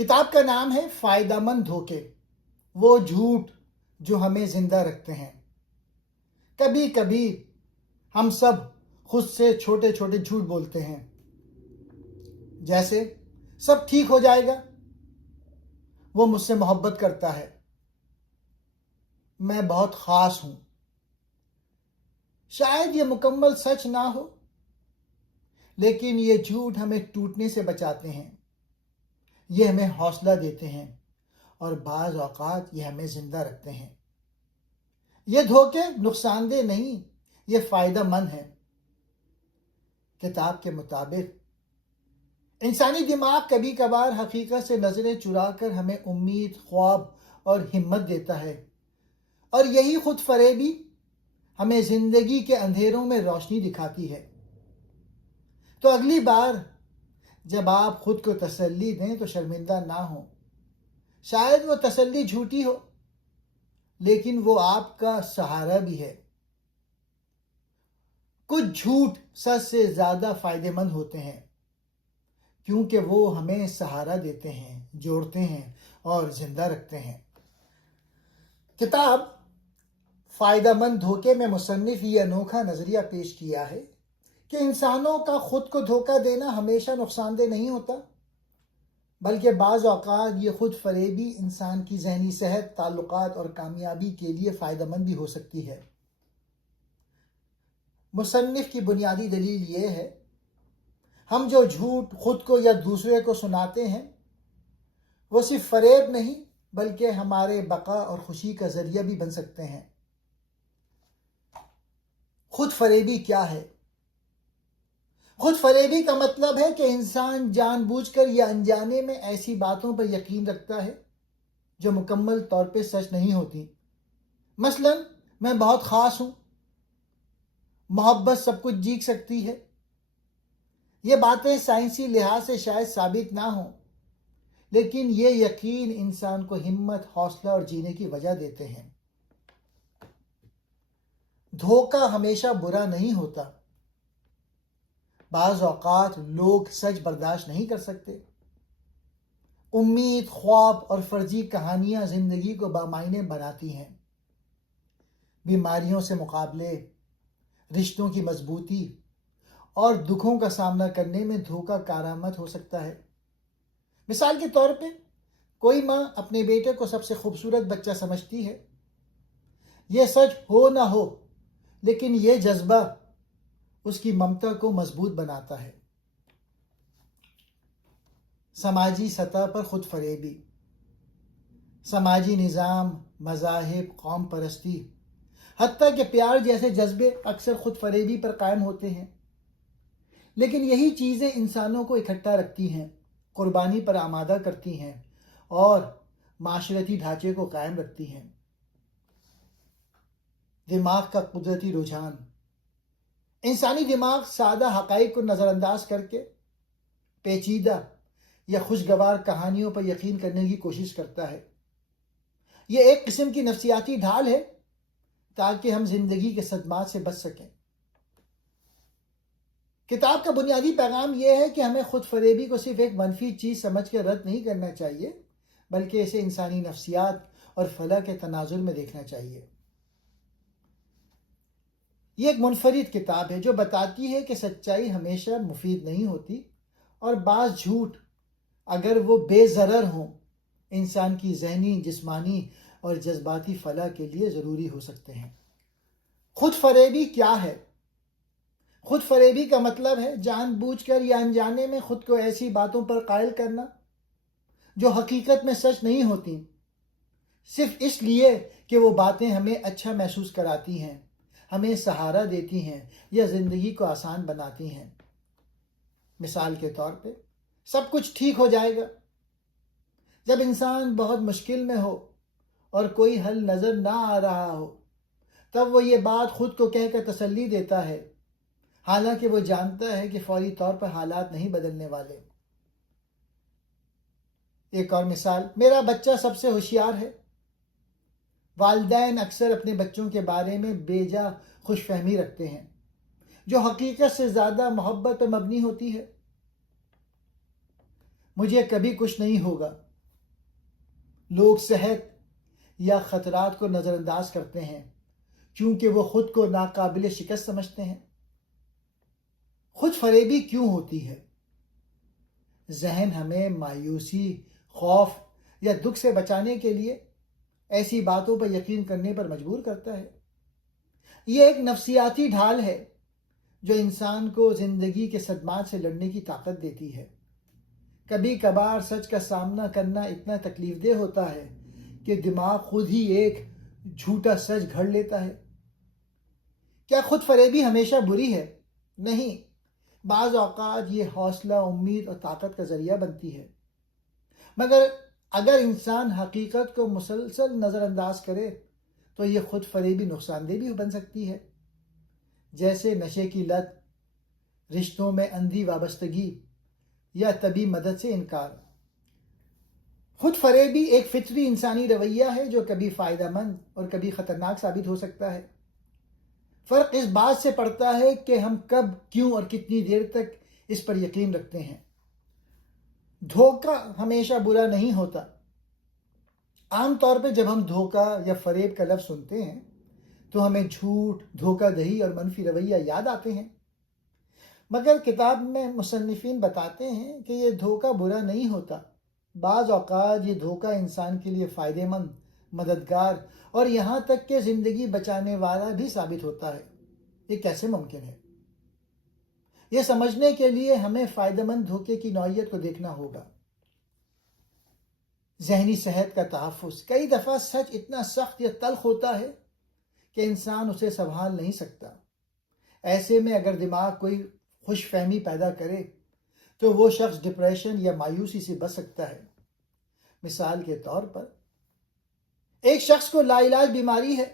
کتاب کا نام ہے فائدہ مند دھوکے، وہ جھوٹ جو ہمیں زندہ رکھتے ہیں۔ کبھی کبھی ہم سب خود سے چھوٹے چھوٹے جھوٹ بولتے ہیں، جیسے سب ٹھیک ہو جائے گا، وہ مجھ سے محبت کرتا ہے، میں بہت خاص ہوں۔ شاید یہ مکمل سچ نہ ہو، لیکن یہ جھوٹ ہمیں ٹوٹنے سے بچاتے ہیں، یہ ہمیں حوصلہ دیتے ہیں اور بعض اوقات یہ ہمیں زندہ رکھتے ہیں۔ یہ دھوکے نقصان دہ نہیں، یہ فائدہ مند ہیں۔ کتاب کے مطابق انسانی دماغ کبھی کبھار حقیقت سے نظریں چرا کر ہمیں امید، خواب اور ہمت دیتا ہے، اور یہی خود فریبی ہمیں زندگی کے اندھیروں میں روشنی دکھاتی ہے۔ تو اگلی بار جب آپ خود کو تسلی دیں تو شرمندہ نہ ہوں۔ شاید وہ تسلی جھوٹی ہو، لیکن وہ آپ کا سہارا بھی ہے۔ کچھ جھوٹ سچ سے زیادہ فائدہ مند ہوتے ہیں، کیونکہ وہ ہمیں سہارا دیتے ہیں، جوڑتے ہیں اور زندہ رکھتے ہیں۔ کتاب فائدہ مند دھوکے میں مصنف یہ انوکھا نظریہ پیش کیا ہے کہ انسانوں کا خود کو دھوکہ دینا ہمیشہ نقصان دہ نہیں ہوتا، بلکہ بعض اوقات یہ خود فریبی انسان کی ذہنی صحت، تعلقات اور کامیابی کے لیے فائدہ مند بھی ہو سکتی ہے۔ مصنف کی بنیادی دلیل یہ ہے، ہم جو جھوٹ خود کو یا دوسرے کو سناتے ہیں وہ صرف فریب نہیں بلکہ ہمارے بقا اور خوشی کا ذریعہ بھی بن سکتے ہیں۔ خود فریبی کیا ہے؟ خود فریبی کا مطلب ہے کہ انسان جان بوجھ کر یا انجانے میں ایسی باتوں پر یقین رکھتا ہے جو مکمل طور پہ سچ نہیں ہوتی۔ مثلا میں بہت خاص ہوں، محبت سب کچھ جیت سکتی ہے۔ یہ باتیں سائنسی لحاظ سے شاید ثابت نہ ہوں، لیکن یہ یقین انسان کو ہمت، حوصلہ اور جینے کی وجہ دیتے ہیں۔ دھوکہ ہمیشہ برا نہیں ہوتا۔ بعض اوقات لوگ سچ برداشت نہیں کر سکتے۔ امید، خواب اور فرضی کہانیاں زندگی کو بامعنی بناتی ہیں۔ بیماریوں سے مقابلے، رشتوں کی مضبوطی اور دکھوں کا سامنا کرنے میں دھوکہ کارآمد ہو سکتا ہے۔ مثال کے طور پہ کوئی ماں اپنے بیٹے کو سب سے خوبصورت بچہ سمجھتی ہے۔ یہ سچ ہو نہ ہو، لیکن یہ جذبہ اس کی ممتا کو مضبوط بناتا ہے۔ سماجی سطح پر خود فریبی، سماجی نظام، مذاہب، قوم پرستی، حتیٰ کہ پیار جیسے جذبے اکثر خود فریبی پر قائم ہوتے ہیں، لیکن یہی چیزیں انسانوں کو اکٹھا رکھتی ہیں، قربانی پر آمادہ کرتی ہیں اور معاشرتی ڈھانچے کو قائم رکھتی ہیں۔ دماغ کا قدرتی رجحان، انسانی دماغ سادہ حقائق کو نظر انداز کر کے پیچیدہ یا خوشگوار کہانیوں پر یقین کرنے کی کوشش کرتا ہے۔ یہ ایک قسم کی نفسیاتی ڈھال ہے تاکہ ہم زندگی کے صدمات سے بچ سکیں۔ کتاب کا بنیادی پیغام یہ ہے کہ ہمیں خود فریبی کو صرف ایک منفی چیز سمجھ کے رد نہیں کرنا چاہیے، بلکہ اسے انسانی نفسیات اور فلاح کے تناظر میں دیکھنا چاہیے۔ یہ ایک منفرد کتاب ہے جو بتاتی ہے کہ سچائی ہمیشہ مفید نہیں ہوتی، اور بعض جھوٹ اگر وہ بے ضرر ہوں انسان کی ذہنی، جسمانی اور جذباتی فلاح کے لیے ضروری ہو سکتے ہیں۔ خود فریبی کیا ہے؟ خود فریبی کا مطلب ہے جان بوجھ کر یا انجانے میں خود کو ایسی باتوں پر قائل کرنا جو حقیقت میں سچ نہیں ہوتی، صرف اس لیے کہ وہ باتیں ہمیں اچھا محسوس کراتی ہیں، ہمیں سہارا دیتی ہیں یا زندگی کو آسان بناتی ہیں۔ مثال کے طور پہ سب کچھ ٹھیک ہو جائے گا۔ جب انسان بہت مشکل میں ہو اور کوئی حل نظر نہ آ رہا ہو، تب وہ یہ بات خود کو کہہ کر تسلی دیتا ہے، حالانکہ وہ جانتا ہے کہ فوری طور پر حالات نہیں بدلنے والے۔ ایک اور مثال، میرا بچہ سب سے ہوشیار ہے۔ والدین اکثر اپنے بچوں کے بارے میں بے جا خوش فہمی رکھتے ہیں، جو حقیقت سے زیادہ محبت پر مبنی ہوتی ہے۔ مجھے کبھی کچھ نہیں ہوگا، لوگ صحت یا خطرات کو نظر انداز کرتے ہیں کیونکہ وہ خود کو ناقابل شکست سمجھتے ہیں۔ خود فریبی کیوں ہوتی ہے؟ ذہن ہمیں مایوسی، خوف یا دکھ سے بچانے کے لیے ایسی باتوں پر یقین کرنے پر مجبور کرتا ہے۔ یہ ایک نفسیاتی ڈھال ہے جو انسان کو زندگی کے صدمات سے لڑنے کی طاقت دیتی ہے۔ کبھی کبھار سچ کا سامنا کرنا اتنا تکلیف دہ ہوتا ہے کہ دماغ خود ہی ایک جھوٹا سچ گھڑ لیتا ہے۔ کیا خود فریبی ہمیشہ بری ہے؟ نہیں، بعض اوقات یہ حوصلہ، امید اور طاقت کا ذریعہ بنتی ہے، مگر اگر انسان حقیقت کو مسلسل نظر انداز کرے تو یہ خود فریبی نقصان دہ بھی بن سکتی ہے، جیسے نشے کی لت، رشتوں میں اندھی وابستگی یا طبی مدد سے انکار۔ خود فریبی ایک فطری انسانی رویہ ہے جو کبھی فائدہ مند اور کبھی خطرناک ثابت ہو سکتا ہے۔ فرق اس بات سے پڑتا ہے کہ ہم کب، کیوں اور کتنی دیر تک اس پر یقین رکھتے ہیں۔ دھوکہ ہمیشہ برا نہیں ہوتا۔ عام طور پہ جب ہم دھوکہ یا فریب کا لفظ سنتے ہیں تو ہمیں جھوٹ، دھوکہ دہی اور منفی رویہ یاد آتے ہیں، مگر کتاب میں مصنفین بتاتے ہیں کہ یہ دھوکہ برا نہیں ہوتا۔ بعض اوقات یہ دھوکہ انسان کے لیے فائدہ مند، مددگار اور یہاں تک کہ زندگی بچانے والا بھی ثابت ہوتا ہے۔ یہ کیسے ممکن ہے؟ یہ سمجھنے کے لیے ہمیں فائدہ مند دھوکے کی نوعیت کو دیکھنا ہوگا۔ ذہنی صحت کا تحفظ۔ کئی دفعہ سچ اتنا سخت یا تلخ ہوتا ہے کہ انسان اسے سنبھال نہیں سکتا۔ ایسے میں اگر دماغ کوئی خوش فہمی پیدا کرے تو وہ شخص ڈپریشن یا مایوسی سے بچ سکتا ہے۔ مثال کے طور پر ایک شخص کو لا علاج بیماری ہے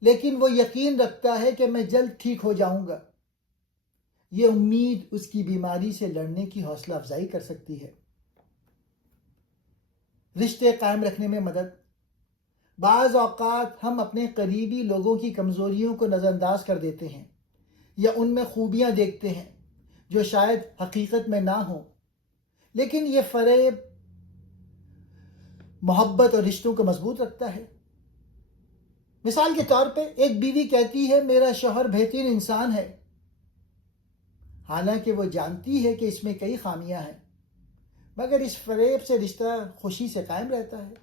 لیکن وہ یقین رکھتا ہے کہ میں جلد ٹھیک ہو جاؤں گا۔ یہ امید اس کی بیماری سے لڑنے کی حوصلہ افزائی کر سکتی ہے۔ رشتے قائم رکھنے میں مدد۔ بعض اوقات ہم اپنے قریبی لوگوں کی کمزوریوں کو نظر انداز کر دیتے ہیں یا ان میں خوبیاں دیکھتے ہیں جو شاید حقیقت میں نہ ہوں، لیکن یہ فریب محبت اور رشتوں کو مضبوط رکھتا ہے۔ مثال کے طور پہ ایک بیوی کہتی ہے میرا شوہر بہترین انسان ہے، حالانکہ وہ جانتی ہے کہ اس میں کئی خامیاں ہیں، مگر اس فریب سے رشتہ خوشی سے قائم رہتا ہے۔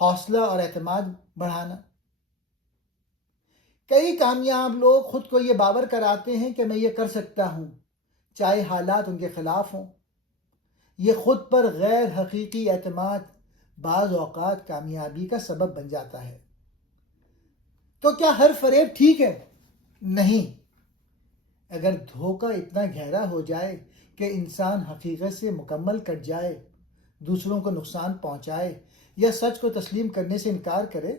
حوصلہ اور اعتماد بڑھانا۔ کئی کامیاب لوگ خود کو یہ باور کراتے ہیں کہ میں یہ کر سکتا ہوں، چاہے حالات ان کے خلاف ہوں۔ یہ خود پر غیر حقیقی اعتماد بعض اوقات کامیابی کا سبب بن جاتا ہے۔ تو کیا ہر فریب ٹھیک ہے؟ نہیں۔ اگر دھوکہ اتنا گہرا ہو جائے کہ انسان حقیقت سے مکمل کٹ جائے، دوسروں کو نقصان پہنچائے یا سچ کو تسلیم کرنے سے انکار کرے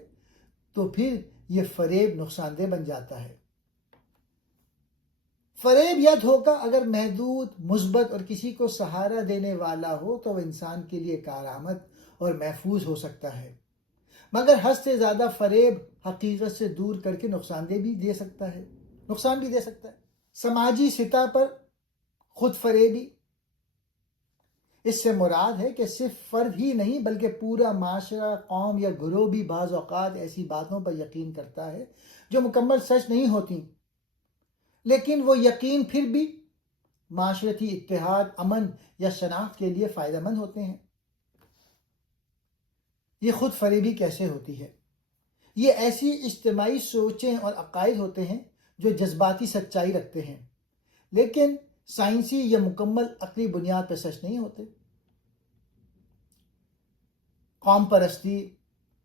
تو پھر یہ فریب نقصان دہ بن جاتا ہے۔ فریب یا دھوکہ اگر محدود، مثبت اور کسی کو سہارا دینے والا ہو تو وہ انسان کے لیے کارآمد اور محفوظ ہو سکتا ہے، مگر حد سے زیادہ فریب حقیقت سے دور کر کے نقصان بھی دے سکتا ہے۔ سماجی سطح پر خود فریبی، اس سے مراد ہے کہ صرف فرد ہی نہیں بلکہ پورا معاشرہ، قوم یا گروہ بھی بعض اوقات ایسی باتوں پر یقین کرتا ہے جو مکمل سچ نہیں ہوتی، لیکن وہ یقین پھر بھی معاشرتی اتحاد، امن یا شناخت کے لیے فائدہ مند ہوتے ہیں۔ یہ خود فریبی کیسے ہوتی ہے؟ یہ ایسی اجتماعی سوچیں اور عقائد ہوتے ہیں جو جذباتی سچائی رکھتے ہیں لیکن سائنسی یا مکمل عقلی بنیاد پر سچ نہیں ہوتے۔ قوم پرستی،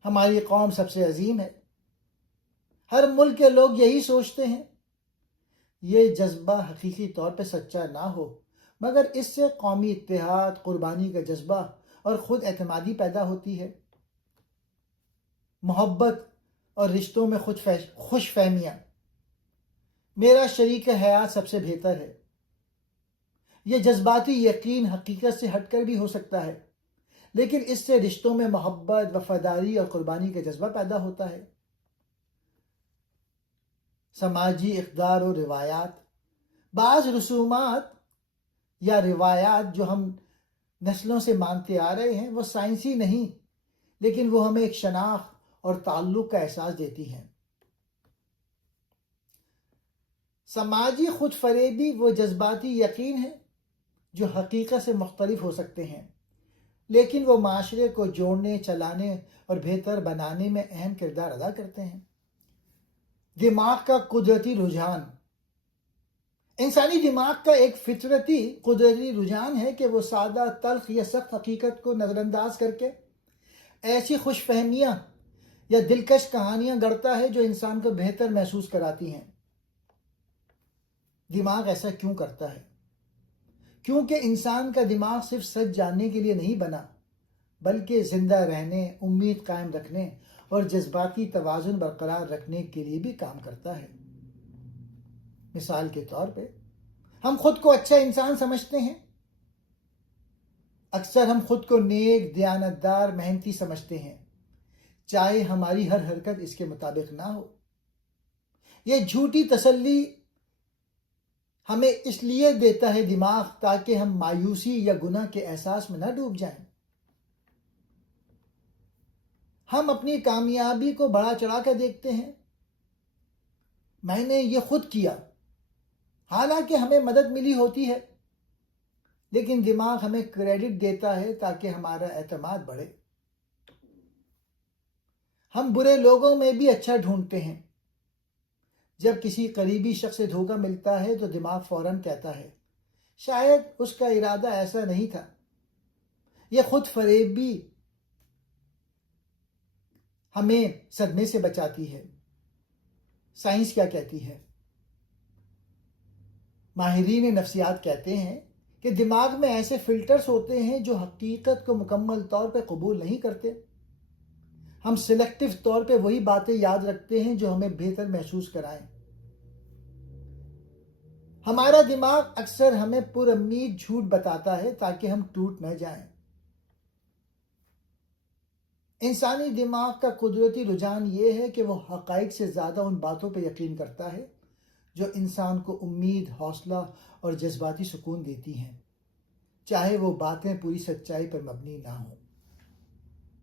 ہماری قوم سب سے عظیم ہے، ہر ملک کے لوگ یہی سوچتے ہیں۔ یہ جذبہ حقیقی طور پہ سچا نہ ہو مگر اس سے قومی اتحاد، قربانی کا جذبہ اور خود اعتمادی پیدا ہوتی ہے۔ محبت اور رشتوں میں خوش فہمیاں۔ میرا شریک حیات سب سے بہتر ہے۔ یہ جذباتی یقین حقیقت سے ہٹ کر بھی ہو سکتا ہے لیکن اس سے رشتوں میں محبت، وفاداری اور قربانی کا جذبہ پیدا ہوتا ہے۔ سماجی اقدار و روایات۔ بعض رسومات یا روایات جو ہم نسلوں سے مانتے آ رہے ہیں وہ سائنسی نہیں، لیکن وہ ہمیں ایک شناخت اور تعلق کا احساس دیتی ہیں۔ سماجی خود فریبی وہ جذباتی یقین ہے جو حقیقت سے مختلف ہو سکتے ہیں، لیکن وہ معاشرے کو جوڑنے، چلانے اور بہتر بنانے میں اہم کردار ادا کرتے ہیں۔ دماغ کا قدرتی رجحان۔ انسانی دماغ کا ایک فطرتی قدرتی رجحان ہے کہ وہ سادہ، تلخ یا سخت حقیقت کو نظر انداز کر کے ایسی خوش فہمیاں یا دلکش کہانیاں گڑھتا ہے جو انسان کو بہتر محسوس کراتی ہیں۔ دماغ ایسا کیوں کرتا ہے؟ کیونکہ انسان کا دماغ صرف سچ جاننے کے لیے نہیں بنا، بلکہ زندہ رہنے، امید قائم رکھنے اور جذباتی توازن برقرار رکھنے کے لیے بھی کام کرتا ہے۔ مثال کے طور پہ ہم خود کو اچھا انسان سمجھتے ہیں۔ اکثر ہم خود کو نیک، دیانتدار، محنتی سمجھتے ہیں، چاہے ہماری ہر حرکت اس کے مطابق نہ ہو۔ یہ جھوٹی تسلی ہمیں اس لیے دیتا ہے دماغ تاکہ ہم مایوسی یا گناہ کے احساس میں نہ ڈوب جائیں۔ ہم اپنی کامیابی کو بڑا چڑھا کر دیکھتے ہیں، میں نے یہ خود کیا، حالانکہ ہمیں مدد ملی ہوتی ہے، لیکن دماغ ہمیں کریڈٹ دیتا ہے تاکہ ہمارا اعتماد بڑھے۔ ہم برے لوگوں میں بھی اچھا ڈھونڈتے ہیں۔ جب کسی قریبی شخص سے دھوکہ ملتا ہے تو دماغ فوراً کہتا ہے شاید اس کا ارادہ ایسا نہیں تھا۔ یہ خود فریبی ہمیں صدمے سے بچاتی ہے۔ سائنس کیا کہتی ہے؟ ماہرین نفسیات کہتے ہیں کہ دماغ میں ایسے فلٹرز ہوتے ہیں جو حقیقت کو مکمل طور پہ قبول نہیں کرتے۔ ہم سلیکٹیو طور پہ وہی باتیں یاد رکھتے ہیں جو ہمیں بہتر محسوس کرائیں۔ ہمارا دماغ اکثر ہمیں پر امید جھوٹ بتاتا ہے تاکہ ہم ٹوٹ نہ جائیں۔ انسانی دماغ کا قدرتی رجحان یہ ہے کہ وہ حقائق سے زیادہ ان باتوں پہ یقین کرتا ہے جو انسان کو امید، حوصلہ اور جذباتی سکون دیتی ہیں، چاہے وہ باتیں پوری سچائی پر مبنی نہ ہوں۔